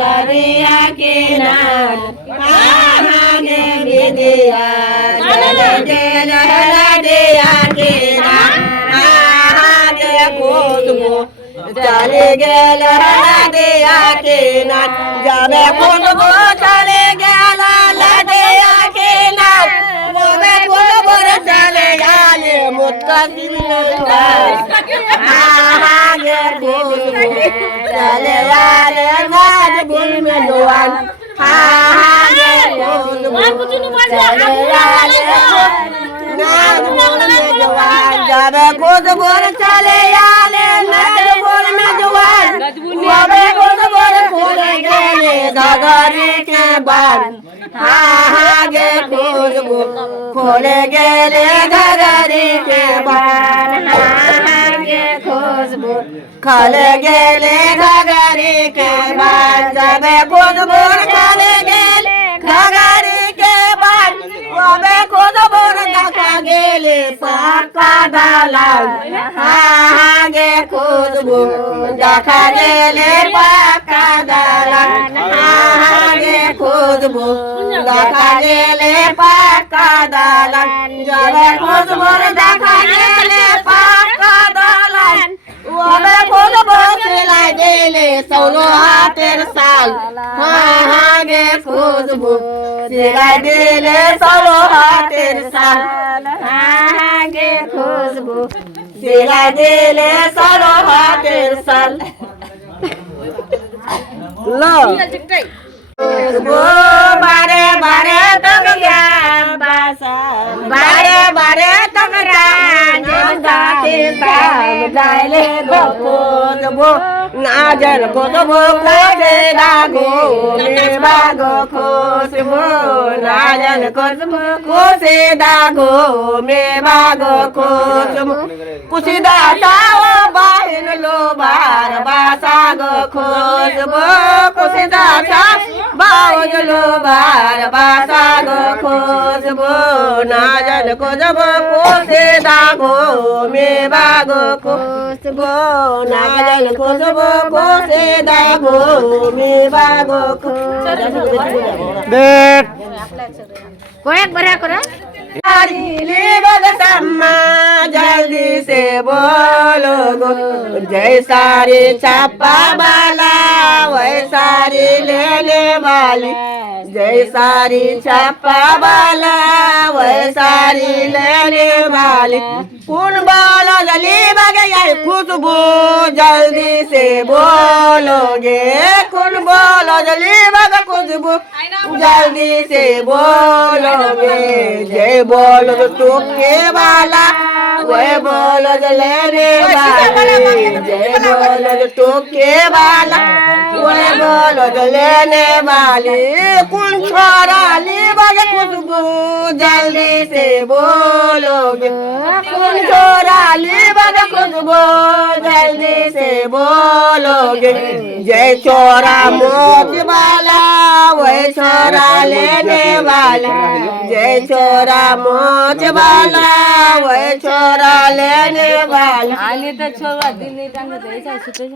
लरिया किनार आगे विदिया चले गेल लरिया किनार आगे खुशबू चले गेल लरिया किनार जाबे खुशबू चले गेल लरिया किनार जाबे खुशबू चले गेल मुत्तकिन आगे खुशबू चले गेल नाजबुल में जवान आगे खुशबू चले गेल नाजबुल में जवान जाबे खुशबू चले गेल नाजबुल में जवान जाबे खुशबू खोले गेले घघरी के बाल आगे खुशबू खोले गेले घघरी के बाल आगे खुशबू खोले गेले घघरी के बाल जाबे खुशबू खोले गेले घघरी के बाल जाबे खुशबू देखा गेले पक्का दलाल आगे खुशबू देखा गेले पक्का दलाल आगे खुशबू देखा गेले पक्का दलाल जाबे खुशबू देखा गेले पक्का दलाल जाबे खुशबू सिलाई गेले 16 हाथेर साल आगे खुशबू सिलाई गेले 16 हाथेर साल आगे खुशबू सिलाई गेले 16 हाथेर साल लो खुशबू बारे बारे तक ज्ञान बासा बारे बारे तक ज्ञान जाते साम जाइले गो खुशबू नाजन खुशबू खोजे दागो मेवा गो खुशबू नाजन खुशबू खोजे दागो मेवा गो खुशबू कुशिदा साओ बाहिन लो बार बासा गो खुशबू कुशिदा सा बाउज लो बार बासा गो खुशबू नाजन खुशबू खोजे दागो मेवा गो खुशबू नाजन खुशबू खोजे दागो मेवा गो खुशबू कोयक बरा करा ले बगसम्मा जल्दी से बोलो गो जैसा रे छापा वाला वैसा रे लेने वाली जैसा रे छापा वाला वैसा रे लेने वाली कौन बोलो जली बगे खुशबू जल्दी से बोलोगे कौन बोलो जली बगे खुशबू जल्दी से बोलोगे जय बोलो टोके वाला वह बोलो लेने वाली जय बोलो टोके वाला वह बोलो लेने वाली कौन छोरा ली बगे खुशबू जल्दी से बोलोगे कौन छोरा ली बगे खुशबू जल्दी से बोलोगे जय छोरा मोच वाला वह छोरा लेने वाली जय छोरा मोच वाला वह छोरा लेने वाला आले तर छोरा दिले टांग द्यायचा सुटे